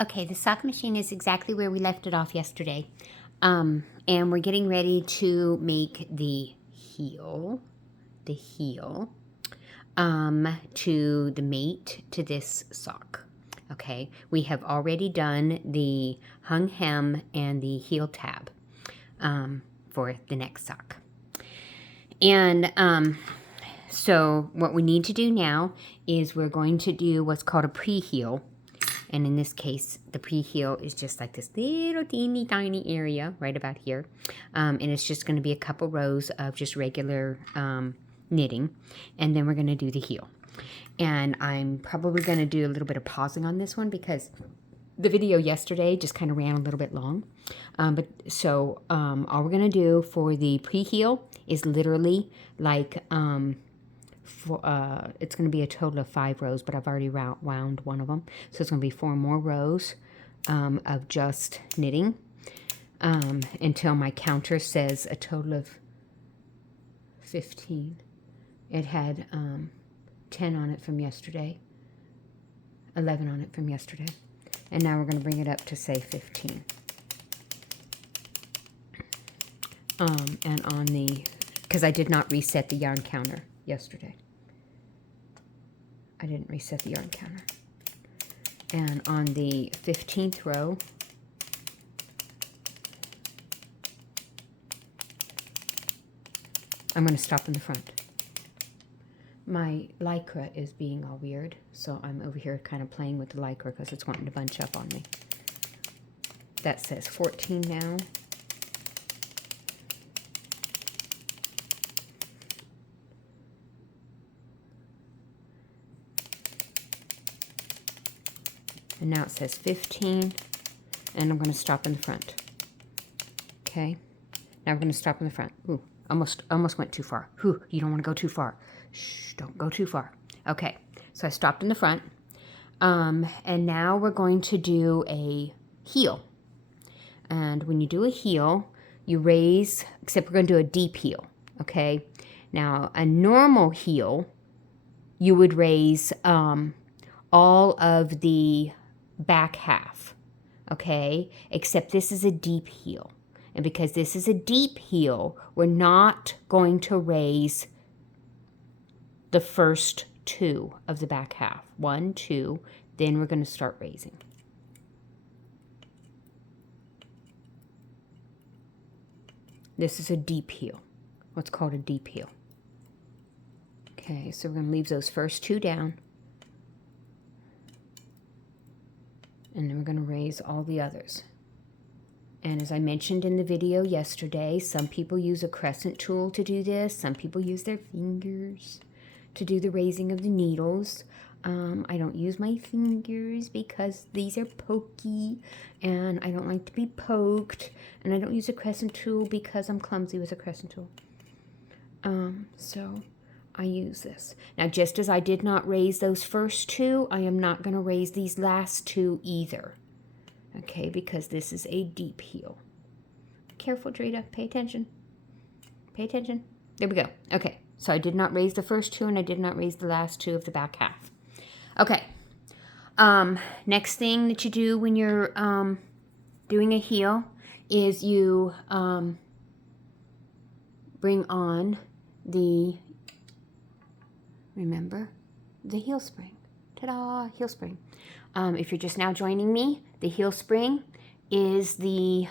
Okay, the sock machine is exactly where we left it off yesterday. And we're getting ready to make the heel, to the mate to this sock. Okay, we have already done the hung hem and the heel tab for the next sock. And so what we need to do now is we're going to do what's called a pre-heel. And in this case, the pre-heel is just like this little teeny tiny area right about here. And it's just going to be a couple rows of just regular knitting. And then we're going to do the heel. And I'm probably going to do a little bit of pausing on this one because the video yesterday just kind of ran a little bit long. All we're going to do for the pre-heel is literally like... it's going to be a total of 5 rows, but I've already wound one of them. So it's going to be 4 more rows of just knitting until my counter says a total of 15. It had 10 on it from yesterday, 11 on it from yesterday. And now we're going to bring it up to say 15. And on the, because I did not reset the yarn counter yesterday. I didn't reset the yarn counter. And on the 15th row, I'm going to stop in the front. My Lycra is being all weird, so I'm over here kind of playing with the Lycra because it's wanting to bunch up on me. That says 14 now. And now it says 15, and I'm going to stop in the front. Okay, now we're going to stop in the front. Ooh, almost went too far. Ooh, you don't want to go too far. Shh, don't go too far. Okay, so I stopped in the front, and now we're going to do a heel. And when you do a heel, you raise, except we're going to do a deep heel. Okay, now a normal heel, you would raise all of the back half, okay, except this is a deep heel, and because this is a deep heel, we're not going to raise the first 2 of the back half. 1, 2, then we're going to start raising. This is a deep heel, what's called a deep heel. Okay, so we're going to leave those first 2 down. And then we're going to raise all the others. And as I mentioned in the video yesterday, some people use a crescent tool to do this. Some people use their fingers to do the raising of the needles. I don't use my fingers because these are pokey and I don't like to be poked. And I don't use a crescent tool because I'm clumsy with a crescent tool. So I use this. Now, just as I did not raise those first 2, I am not going to raise these last 2 either. Okay, because this is a deep heel. Careful, Drita. Pay attention. Pay attention. There we go. Okay, so I did not raise the first 2, and I did not raise the last 2 of the back half. Okay. Next thing that you do when you're doing a heel is you bring on the... Remember, the heel spring. Ta-da, heel spring. If you're just now joining me, the heel spring is the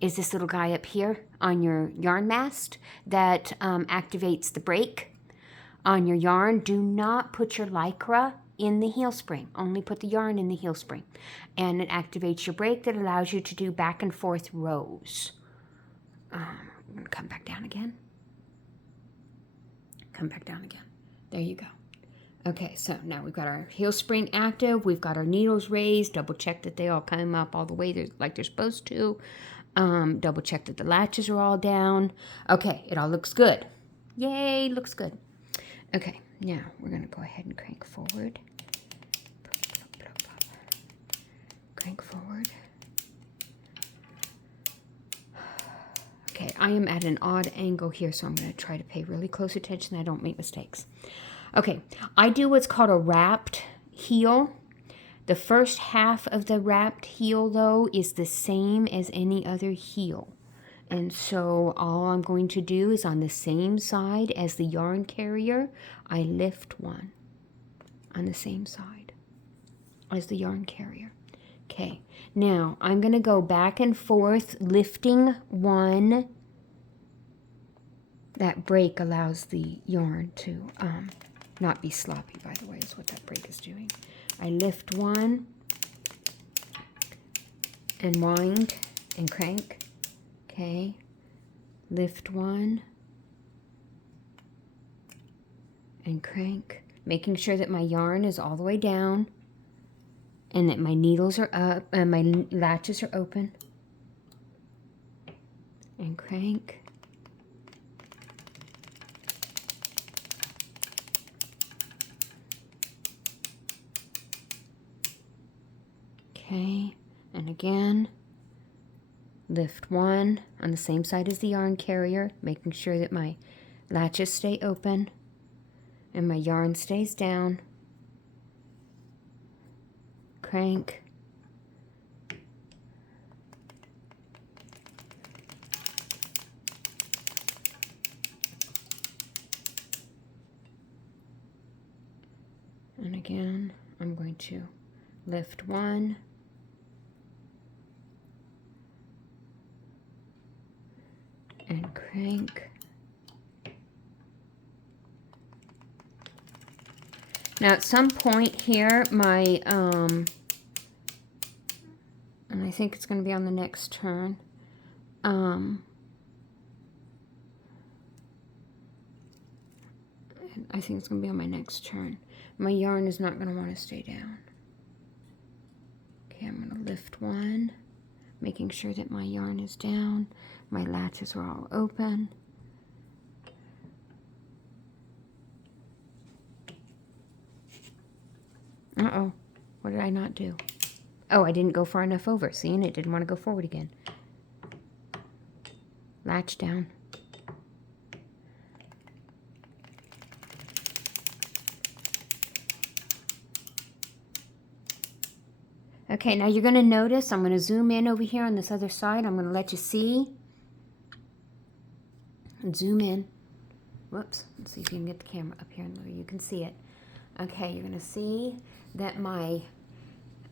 is this little guy up here on your yarn mast that activates the brake on your yarn. Do not put your Lycra in the heel spring. Only put the yarn in the heel spring. And it activates your brake that allows you to do back and forth rows. I'm going to come back down again. Come back down again. There you go. Okay, so now we've got our heel spring active. We've got our needles raised. Double check that they all come up all the way like they're supposed to. Double check that the latches are all down. Okay, it all looks good. Yay, looks good. Okay, now we're going to go ahead and crank forward. Crank forward. Okay, I am at an odd angle here, so I'm going to try to pay really close attention that I don't make mistakes. Okay, I do what's called a wrapped heel. The first half of the wrapped heel, though, is the same as any other heel. And so all I'm going to do is on the same side as the yarn carrier, I lift one on the same side as the yarn carrier. Okay, now I'm going to go back and forth lifting one. That break allows the yarn to not be sloppy, by the way, is what that break is doing. I lift one and wind and crank. Okay, lift one and crank, making sure that my yarn is all the way down and that my needles are up and my latches are open. And crank. Okay, and again, lift one on the same side as the yarn carrier, making sure that my latches stay open and my yarn stays down. Crank. And again, I'm going to lift one. And crank. Now at some point here, my, and I think it's going to be on the next turn, I think it's going to be on my next turn. My yarn is not going to want to stay down. Okay, I'm going to lift one, making sure that my yarn is down. My latches are all open. Uh-oh, what did I not do? Oh, I didn't go far enough over. See, and it didn't want to go forward again. Latch down. Okay, now you're going to notice, I'm going to zoom in over here on this other side. I'm going to let you see. And zoom in. Whoops. Let's see if you can get the camera up here and where you can see it. Okay, you're going to see that my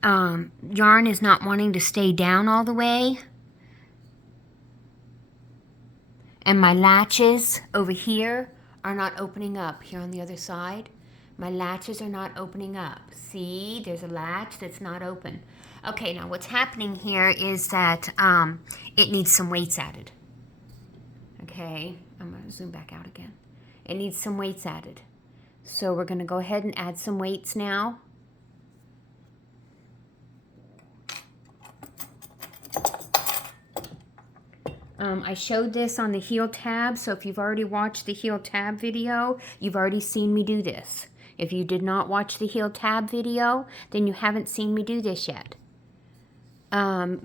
yarn is not wanting to stay down all the way. And my latches over here are not opening up here on the other side. My latches are not opening up. See, there's a latch that's not open. Okay, now what's happening here is that it needs some weights added. Okay, I'm going to zoom back out again. It needs some weights added. So we're going to go ahead and add some weights now. I showed this on the heel tab, so if you've already watched the heel tab video, you've already seen me do this. If you did not watch the heel tab video, then you haven't seen me do this yet.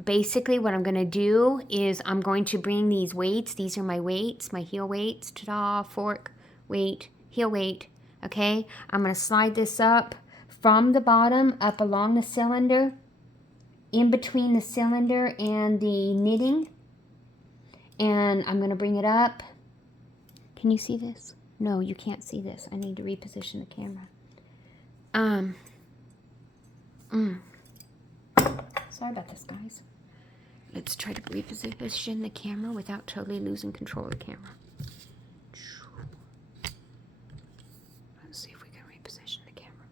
Basically what I'm going to do is I'm going to bring these weights. These are my weights, my heel weights. Ta-da, fork, weight, heel weight. Okay, I'm going to slide this up from the bottom up along the cylinder, in between the cylinder and the knitting. And I'm going to bring it up. Can you see this? No, you can't see this. I need to reposition the camera. Sorry about this, guys. Let's try to reposition the camera without totally losing control of the camera. Let's see if we can reposition the camera.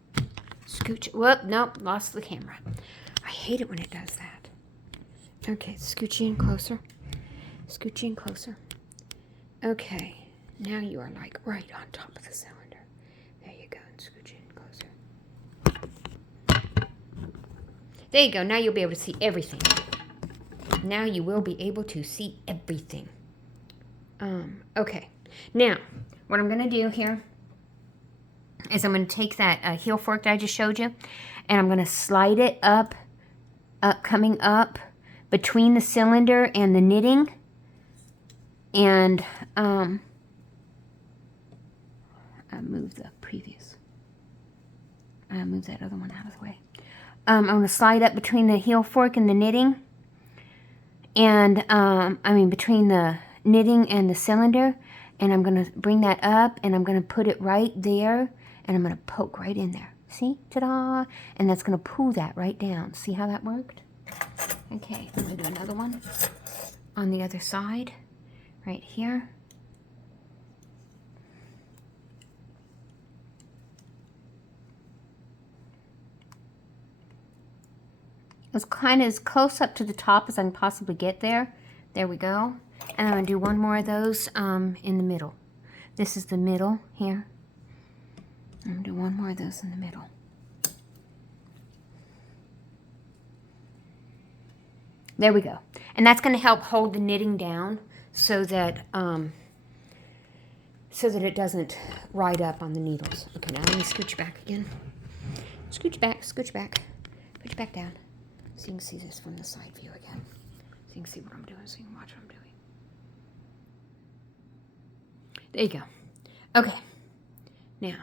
Scooch. Whoop, nope, lost the camera. I hate it when it does that. Okay, scooch in closer. Scooch in closer. Okay, now you are like right on top of the cylinder. There you go, and scooch in closer. There you go, now you'll be able to see everything. Now you will be able to see everything. Okay, now what I'm going to do here is I'm going to take that heel fork that I just showed you, and I'm going to slide it up, coming up between the cylinder and the knitting. And I move the previous. Move that other one out of the way. I'm going to slide up between the heel fork and the knitting. And, between the knitting and the cylinder. And I'm going to bring that up and I'm going to put it right there. And I'm going to poke right in there. See? Ta-da! And that's going to pull that right down. See how that worked? Okay, I'm going to do another one on the other side. Right here. It's kind of as close up to the top as I can possibly get there. There we go. And I'm going to do one more of those in the middle. This is the middle here. I'm going to do one more of those in the middle. There we go. And that's going to help hold the knitting down so that it doesn't ride up on the needles. Okay, now let me scooch back again. Scooch back, scooch back. Put your back down. So you can see this from the side view again. So you can see what I'm doing, so you can watch what I'm doing. There you go. Okay. Now.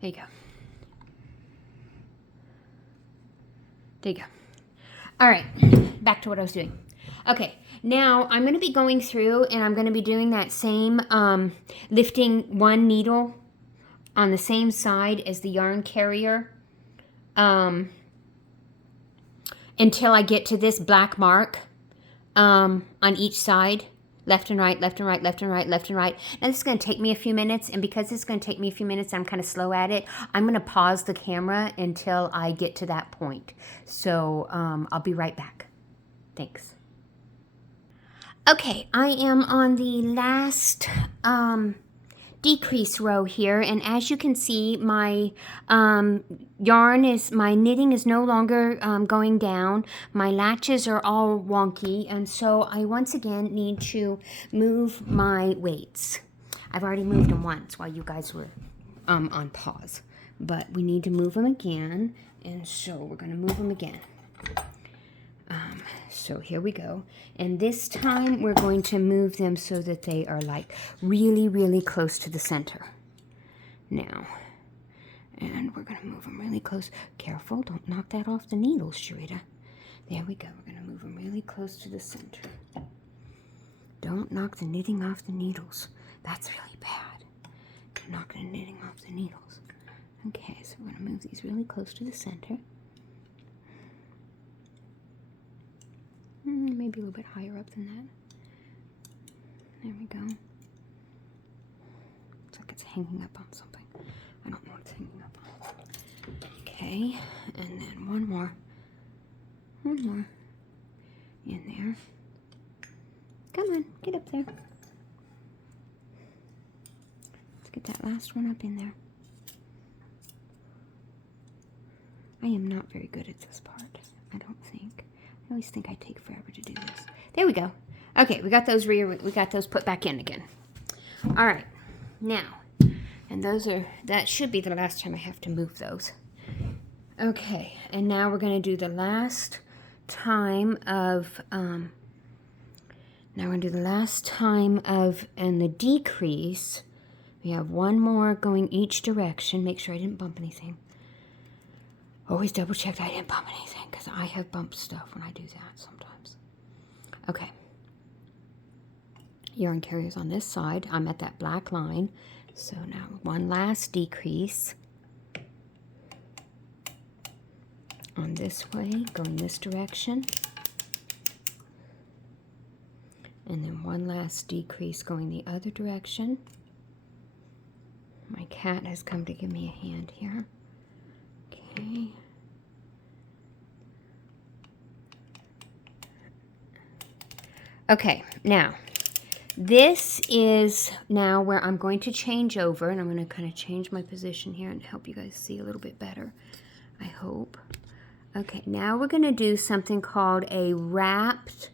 There you go. There you go. All right. Back to what I was doing. Okay. Now I'm going to be going through and I'm going to be doing that same lifting one needle on the same side as the yarn carrier. Until I get to this black mark on each side, left and right, left and right, left and right, left and right. Now this is going to take me a few minutes, and because it's going to take me a few minutes, I'm kind of slow at it, I'm going to pause the camera until I get to that point. So I'll be right back. Thanks. Okay, I am on the last decrease row here, and as you can see, my my knitting is no longer going down. My latches are all wonky, and so I once again need to move my weights. I've already moved them once while you guys were on pause, but we need to move them again, and so we're going to move them again. So here we go. And this time we're going to move them so that they are like really, really close to the center. Now, and we're going to move them really close. Careful, don't knock that off the needles, Sharita. There we go. We're going to move them really close to the center. Don't knock the knitting off the needles. That's really bad. Knock the knitting off the needles. Okay, so we're going to move these really close to the center. Maybe a little bit higher up than that. There we go. Looks like it's hanging up on something. I don't know what it's hanging up on. Okay, and then one more in there. Come on, get up there. Let's get that last one up in there. I am not very good at this part, I don't think. I always think I take forever to do this. There we go. Okay, we got those put back in again. All right, now, and that should be the last time I have to move those. Okay, and now we're going to do the last time of, and the decrease. We have one more going each direction. Make sure I didn't bump anything. Always double check that I didn't bump anything, because I have bumped stuff when I do that sometimes. Okay. Yarn carriers on this side. I'm at that black line. So now one last decrease on this way, going this direction. And then one last decrease going the other direction. My cat has come to give me a hand here. Okay. Okay, now, this is now where I'm going to change over, and I'm going to kind of change my position here and help you guys see a little bit better, I hope. Okay, now we're going to do something called a wrapped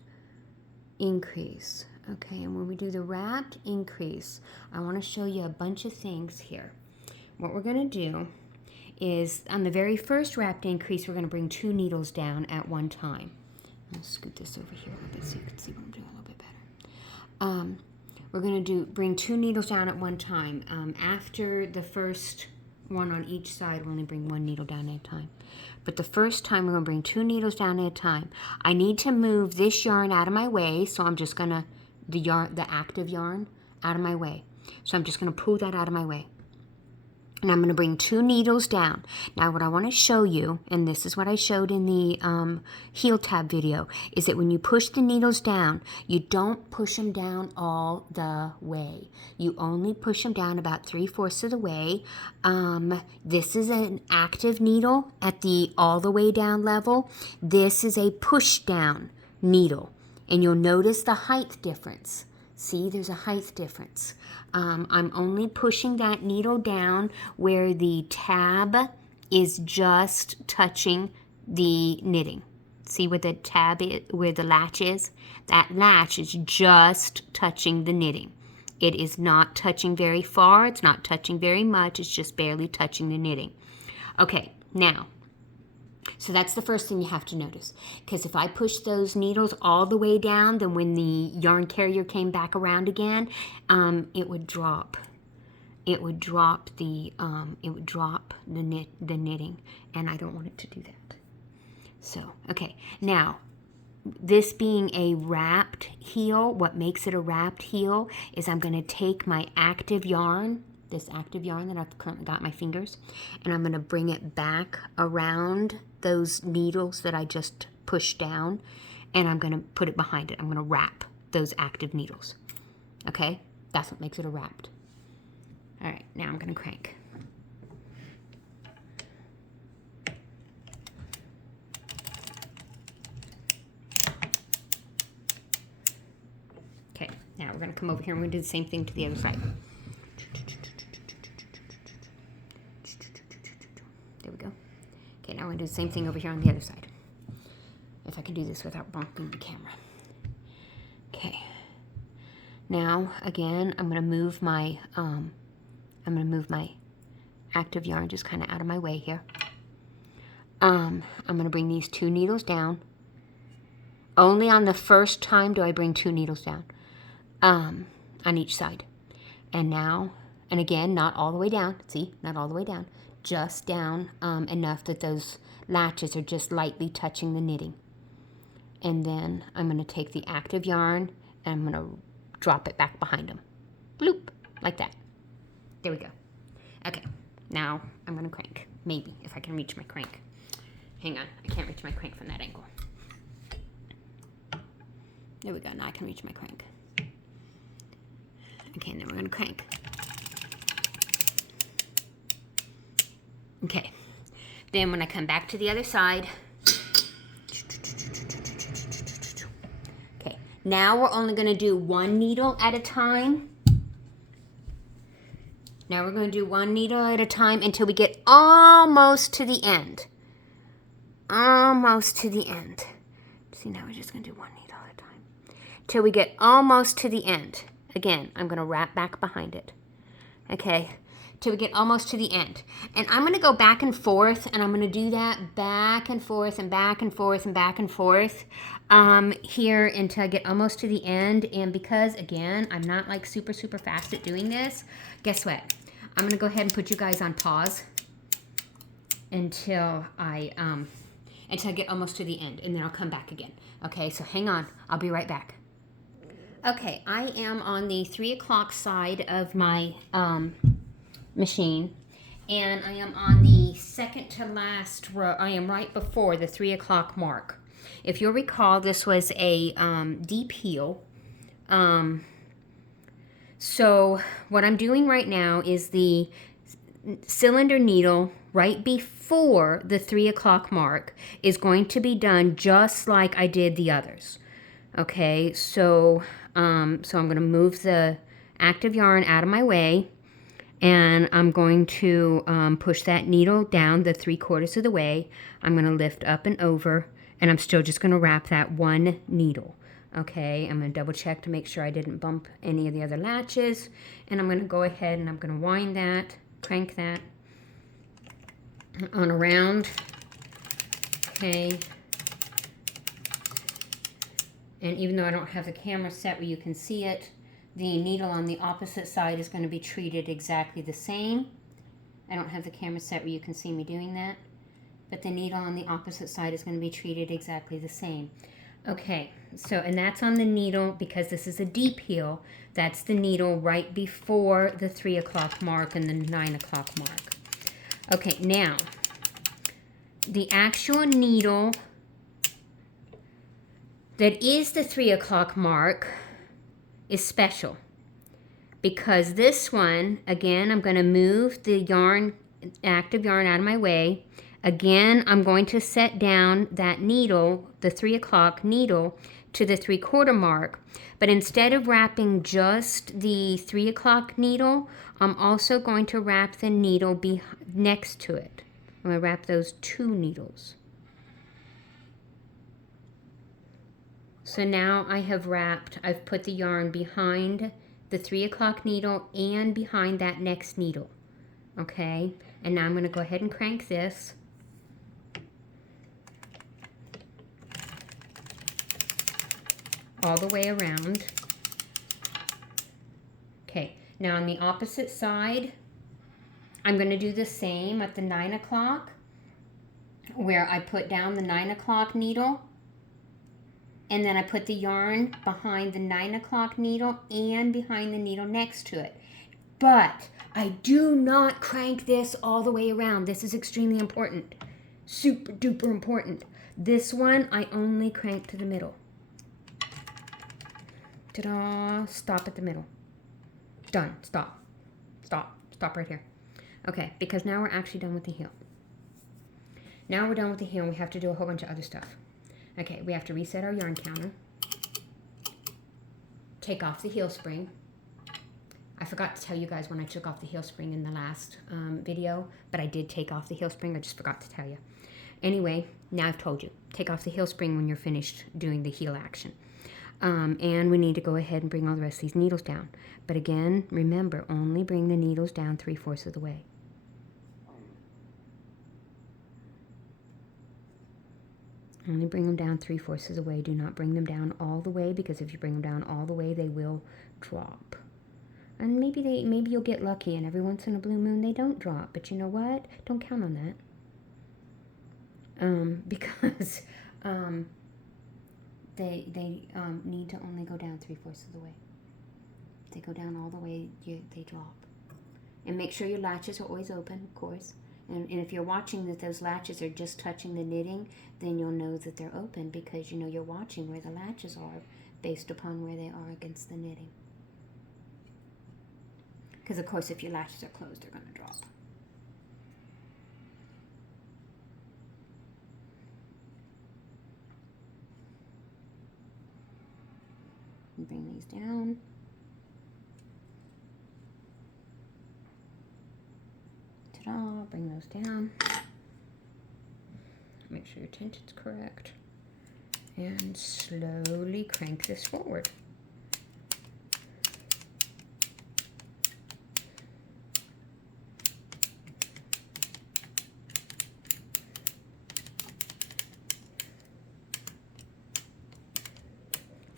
increase. Okay, and when we do the wrapped increase, I want to show you a bunch of things here. What we're going to do is, on the very first wrapped increase, we're going to bring 2 needles down at one time. I'll scoot this over here a little bit so you can see what I'm doing a little bit better. We're going to bring 2 needles down at one time. After the first one on each side. We'll only bring one needle down at a time. But the first time we're going to bring 2 needles down at a time. I need to move this yarn out of my way, so I'm just going to, the active yarn out of my way. So I'm just going to pull that out of my way. And I'm going to bring 2 needles down. Now what I want to show you, and this is what I showed in the heel tab video, is that when you push the needles down, you don't push them down all the way. You only push them down about 3/4 of the way. This is an active needle at the all the way down level. This is a push down needle. And you'll notice the height difference. See, there's a height difference. I'm only pushing that needle down where the tab is just touching the knitting. See where the tab is, where the latch is? That latch is just touching the knitting. It is not touching very far. It's not touching very much. It's just barely touching the knitting. Okay, now, so that's the first thing you have to notice. Because if I push those needles all the way down, then when the yarn carrier came back around again, it would drop. It would drop the knitting, and I don't want it to do that. So, okay, now, this being a wrapped heel, what makes it a wrapped heel is I'm going to take my active yarn, this active yarn that I've currently got in my fingers, and I'm going to bring it back around those needles that I just pushed down, and I'm going to put it behind it. I'm going to wrap those active needles. Okay? That's what makes it a wrapped. All right, now I'm going to crank. Okay, now we're going to come over here and we're going to do the same thing to the other side. There we go. Okay, now we're going to do the same thing over here on the other side. If I can do this without bonking the camera. Okay. Now, again, I'm going to move my active yarn just kind of out of my way here. I'm going to bring these 2 needles down. Only on the first time do I bring 2 needles down on each side. And now, and again, not all the way down. See, not all the way down. Just down enough that those latches are just lightly touching the knitting. And then I'm going to take the active yarn and I'm going to drop it back behind them. Bloop, like that. There we go. Okay, now I'm going to crank. Maybe, if I can reach my crank. Hang on, I can't reach my crank from that angle. There we go, now I can reach my crank. Okay, and then we're going to crank. Okay, then when I come back to the other side, okay, now we're only going to do 1 needle at a time. Now we're going to do 1 needle at a time until we get almost to the end. Almost to the end. See, now we're just going to do 1 needle at a time. Till we get almost to the end. Again, I'm going to wrap back behind it. Okay, till we get almost to the end. And I'm going to go back and forth, and I'm going to do that back and forth and back and forth and back and forth here until I get almost to the end. And because, again, I'm not like super fast at doing this, guess what? I'm going to go ahead and put you guys on pause until I get almost to the end, and then I'll come back again. Okay, so hang on. I'll be right back. Okay, I am on the 3 o'clock side of my machine, and I am on the second to last row. I am right before the 3 o'clock mark. If you'll recall, this was a deep heel. So what I'm doing right now is the cylinder needle right before the 3 o'clock mark is going to be done just like I did the others. Okay, so I'm going to move the active yarn out of my way, and I'm going to push that needle down the 3/4 of the way. I'm going to lift up and over, and I'm still just going to wrap that 1 needle. Okay, I'm going to double check to make sure I didn't bump any of the other latches, and I'm going to go ahead and I'm going to wind that, crank that on around. Okay. And even though I don't have the camera set where you can see it, the needle on the opposite side is going to be treated exactly the same. I don't have the camera set where you can see me doing that. But the needle on the opposite side is going to be treated exactly the same. Okay, so, and that's on the needle because this is a deep heel. That's the needle right before the 3 o'clock mark and the 9 o'clock mark. Okay, now, the actual needle that is the 3 o'clock mark is special. Because this one, again, I'm going to move the yarn, active yarn out of my way. Again, I'm going to set down that needle, the 3 o'clock needle, to the 3/4 mark. But instead of wrapping just the 3 o'clock needle, I'm also going to wrap the needle next to it. I'm going to wrap those 2 needles. So now I have wrapped, I've put the yarn behind the 3 o'clock needle and behind that next needle. Okay, and now I'm going to go ahead and crank this. All the way around. Okay, now on the opposite side, I'm going to do the same at the 9 o'clock, where I put down the 9 o'clock needle, and then I put the yarn behind the 9 o'clock needle and behind the needle next to it. But I do not crank this all the way around. This is extremely important. Super duper important. This one, I only crank to the middle. Ta-da! Stop at the middle. Done. Stop. Stop. Stop right here. Okay, because now we're actually done with the heel. Now we're done with the heel and we have to do a whole bunch of other stuff. Okay, we have to reset our yarn counter. Take off the heel spring. I forgot to tell you guys when I took off the heel spring in the last video, but I did take off the heel spring. I just forgot to tell you. Anyway, now I've told you. Take off the heel spring when you're finished doing the heel action. And we need to go ahead and bring all the rest of these needles down. But again, remember, only bring the needles down 3/4 of the way. Only bring them down 3/4 of the way. Do not bring them down all the way, because if you bring them down all the way, they will drop. And maybe you'll get lucky, and every once in a blue moon they don't drop. But you know what? Don't count on that. Because they need to only go down 3/4 of the way. If they go down all the way, they drop. And make sure your latches are always open, of course. And if you're watching that those latches are just touching the knitting, then you'll know that they're open, because you know you're watching where the latches are based upon where they are against the knitting. Because of course if your latches are closed, they're going to drop. And bring these down. Ta-da, bring those down. Make sure your tension's correct. And slowly crank this forward.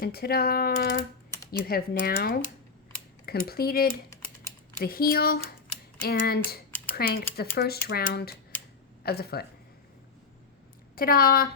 And ta-da! You have now completed the heel and cranked the first round of the foot. Ta-da!